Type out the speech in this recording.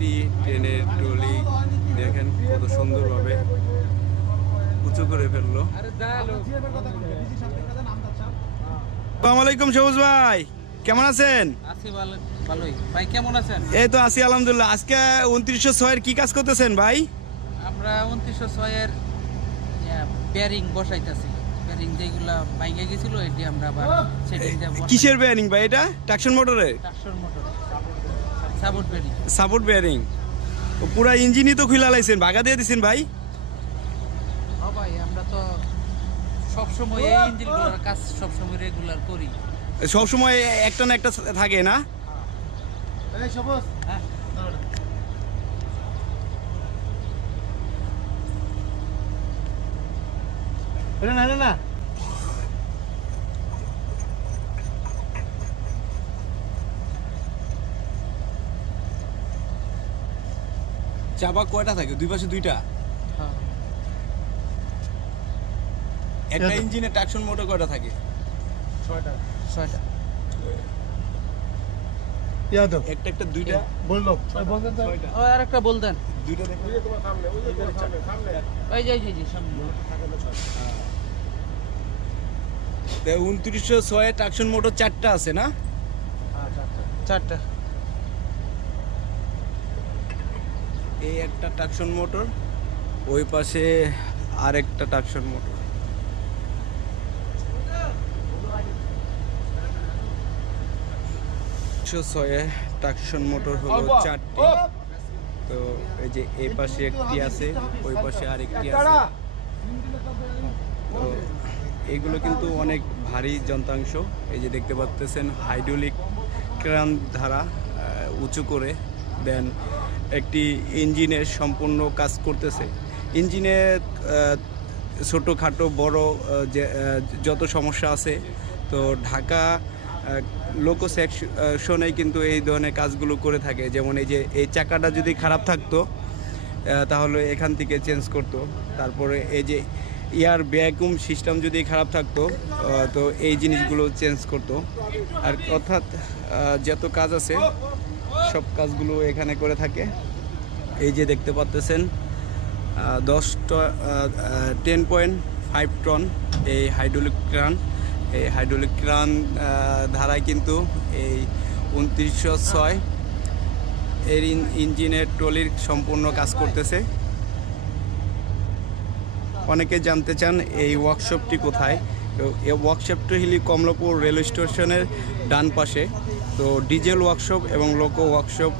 একটি ট্রেনের ট্রলি দেখেন কত সুন্দরভাবে উঁচু করে ফেললো। আসসালামু আলাইকুম সবুজ ভাই, কেমন আছেন? ভালোই ভাই, কেমন আছেন? এই তো আছি আলহামদুলিল্লাহ। আজকে 2906 এর কি কাজ করতেছেন ভাই? আমরা 2906 এর বেয়ারিং বসাইতেছি। বেয়ারিং যেগুলা ভাঙে গেছিল এটি আমরা আবার সেটিং দিয়ে কিসের বেয়ারিং ভাই এটা? ট্রাকশন মোটরের? Traction motor support bearing. Support bearing. পুরা ইঞ্জিনই তো খুলে লাইছেন, ভাগা দিয়ে দিছেন ভাই? হ্যাঁ ভাই, আমরা তো সবসময় এই ইঞ্জিনগুলোর কাজ সবসময় রেগুলার করি। সবসময় একটা না একটা থাকে না? এই সবুজ, হ্যাঁ না চাপা কয়টা থাকে? দুই পাশে দুইটা? হ্যাঁ, একটা ইঞ্জিনে ট্রাকশন মোটর কয়টা থাকে? ছয়টা। একটা একটা দুইটা বললো ও আর একটা বলতেন। দুইটা দেখো। এই যে সামনে 2906 ট্রাকশন মোটর চারটা আছে না? চারটা। এই একটা ট্রাকশন মোটর, ওই পাশে আরেকটা ট্রাকশন মোটর। ট্রাকশন মোটর হলো চারটি। তো এই যে এই পাশে একটি আছে, ওই পাশে আরেকটি আছে। তো এগুলো কিন্তু অনেক ভারী যন্ত্রাংশ। এই যে দেখতে পাচ্ছেন হাইড্রোলিক ক্রান দ্বারা উঁচু করে দেন একটি ইঞ্জিনের সম্পূর্ণ কাজ করতেছে। ইঞ্জিনে ছোটোখাটো বড় যত সমস্যা আছে, তো ঢাকা লোকো সেকশনে কিন্তু এই ধরনের কাজগুলো করে থাকে। যেমন এই যে এই চাকাটা যদি খারাপ থাকতো তাহলে এখান থেকে চেঞ্জ করতো। তারপরে এই যে এয়ার ভ্যাকুয়াম সিস্টেম যদি খারাপ থাকতো তো এই জিনিসগুলো চেঞ্জ করতো। আর অর্থাৎ যত কাজ আছে সব কাজগুলো এখানে করে থাকে। এই যে দেখতে পাচ্ছেন 10.5 টন এই হাইড্রোলিক ক্রান। এই হাইড্রোলিক ক্রান ধারায় কিন্তু এই 2906 এর ইঞ্জিনের ট্রলির সম্পূর্ণ কাজ করতেছে। অনেকে জানতে চান এই ওয়ার্কশপটি কোথায়। তো এই ওয়ার্কশপটি হলো কমলাপুর রেল স্টেশনের ডান পাশে। তো ডিজেল ওয়ার্কশপ এবং লোকো ওয়ার্কশপ